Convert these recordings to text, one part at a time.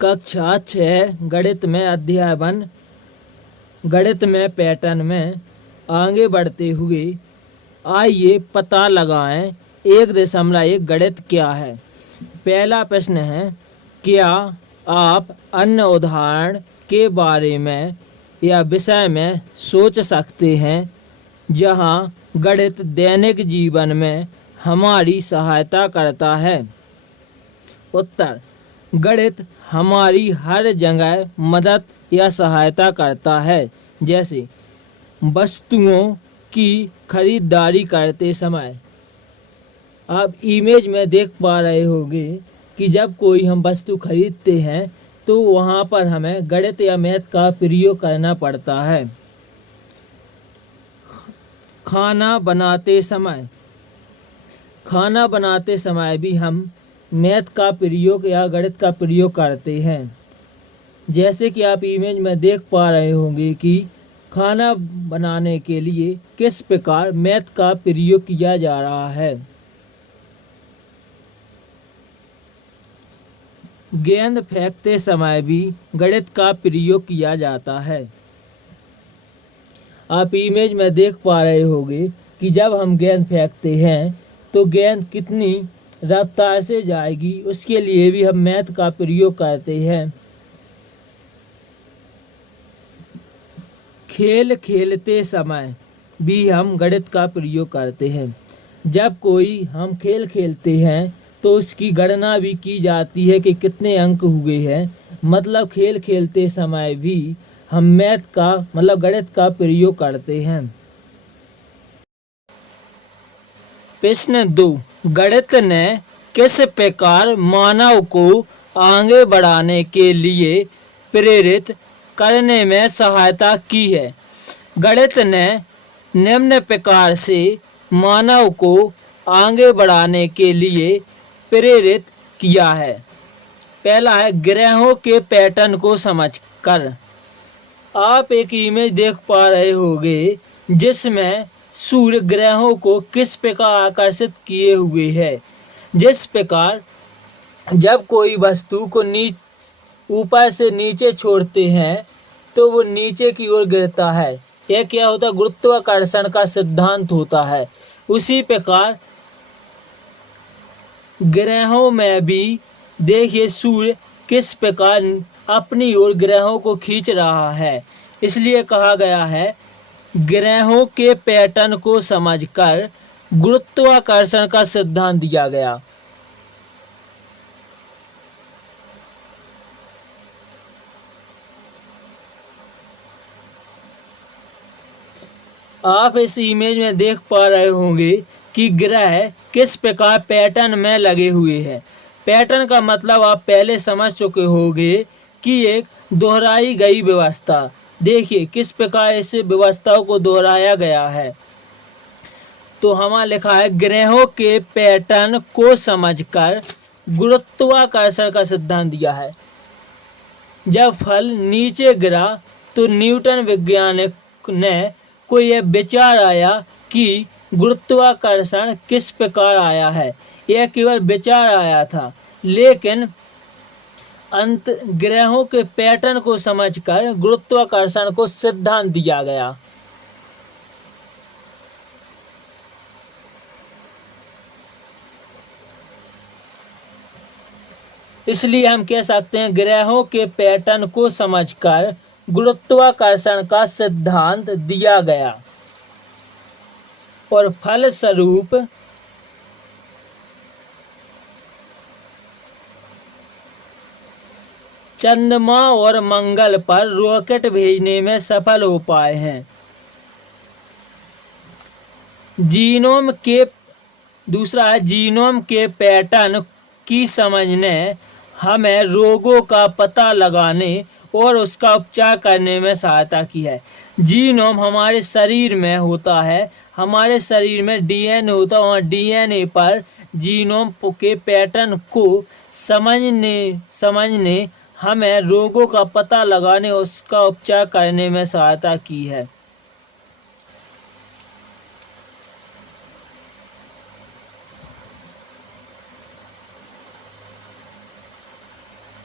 कक्षा 6 गणित में अध्याय 1 गणित में पैटर्न में आगे बढ़ते हुए आइए पता लगाएं 1.1 गणित क्या है। पहला प्रश्न है, क्या आप अन्य उदाहरण के बारे में या विषय में सोच सकते हैं जहां गणित दैनिक जीवन में हमारी सहायता करता है? उत्तर, गणित हमारी हर जगह मदद या सहायता करता है। जैसे वस्तुओं की खरीदारी करते समय आप इमेज में देख पा रहे होंगे कि जब कोई हम वस्तु खरीदते हैं तो वहाँ पर हमें गणित या मैथ का प्रयोग करना पड़ता है। खाना बनाते समय भी हम मैथ का प्रयोग या गणित का प्रयोग करते हैं। जैसे कि आप इमेज में देख पा रहे होंगे कि खाना बनाने के लिए किस प्रकार मैथ का प्रयोग किया जा रहा है। गेंद फेंकते समय भी गणित का प्रयोग किया जाता है। आप इमेज में देख पा रहे होंगे कि जब हम गेंद फेंकते हैं तो गेंद कितनी रफ्तार से जाएगी, उसके लिए भी हम मैथ का प्रयोग करते हैं। खेल खेलते समय भी हम गणित का प्रयोग करते हैं। जब कोई हम खेल खेलते हैं तो उसकी गणना भी की जाती है कि कितने अंक हुए हैं। मतलब खेल खेलते समय भी हम मैथ का गणित का प्रयोग करते हैं। प्रश्न 2, गणित ने किस प्रकार मानव को आगे बढ़ाने के लिए प्रेरित करने में सहायता की है? गणित ने निम्न प्रकार से मानव को आगे बढ़ाने के लिए प्रेरित किया है। पहला है, ग्रहों के पैटर्न को समझकर। आप एक इमेज देख पा रहे होंगे जिसमें सूर्य ग्रहों को किस प्रकार आकर्षित किए हुए है। जिस प्रकार जब कोई वस्तु को ऊपर से नीचे छोड़ते हैं तो वो नीचे की ओर गिरता है। यह क्या होता है? गुरुत्वाकर्षण का सिद्धांत होता है। उसी प्रकार ग्रहों में भी देखिए सूर्य किस प्रकार अपनी ओर ग्रहों को खींच रहा है। इसलिए कहा गया है, ग्रहों के पैटर्न को समझकर गुरुत्वाकर्षण का सिद्धांत दिया गया। आप इस इमेज में देख पा रहे होंगे कि ग्रह किस प्रकार पैटर्न में लगे हुए हैं। पैटर्न का मतलब आप पहले समझ चुके होंगे कि एक दोहराई गई व्यवस्था। देखिए किस प्रकार इस व्यवस्थाओं को दोहराया गया है। तो हमारा लिखा है, ग्रहों के पैटर्न को समझकर गुरुत्वाकर्षण का सिद्धांत दिया है। जब फल नीचे गिरा तो न्यूटन वैज्ञानिक ने को यह विचार आया कि गुरुत्वाकर्षण किस प्रकार आया है। यह केवल विचार आया था, लेकिन अंत ग्रहों के पैटर्न को समझकर गुरुत्वाकर्षण को सिद्धांत दिया गया। इसलिए हम कह सकते हैं, ग्रहों के पैटर्न को समझकर गुरुत्वाकर्षण का सिद्धांत दिया गया और फलस्वरूप चंद्रमा और मंगल पर रॉकेट भेजने में सफल हो पाए हैं। दूसरा है, जीनोम के पैटर्न की समझ ने हमें रोगों का पता लगाने और उसका उपचार करने में सहायता की है। जीनोम हमारे शरीर में होता है। हमारे शरीर में डीएनए होता है और डीएनए पर जीनोम के पैटर्न को समझने हमें रोगों का पता लगाने और उसका उपचार करने में सहायता की है।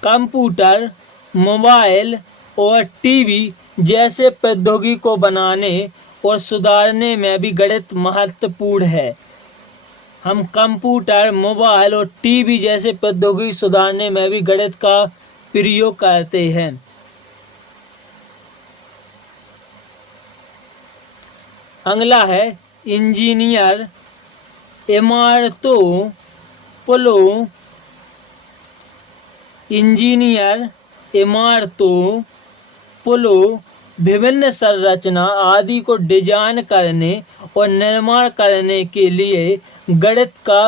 कंप्यूटर, मोबाइल और टीवी जैसे प्रौद्योगिकी को बनाने और सुधारने में भी गणित महत्वपूर्ण है। हम कंप्यूटर, मोबाइल और टीवी जैसे प्रौद्योगिकी सुधारने में भी गणित का प्रयोग करते हैं। अगला है इंजीनियर इमारतों, पुलों, विभिन्न संरचना आदि को डिजाइन करने और निर्माण करने के लिए गणित का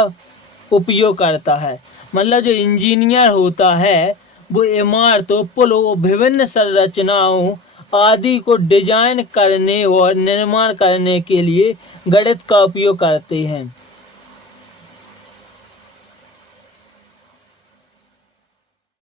उपयोग करता है। मतलब जो इंजीनियर होता है वो इमारतों, पुलों और विभिन्न संरचनाओं आदि को डिजाइन करने और निर्माण करने के लिए गणित का उपयोग करते हैं।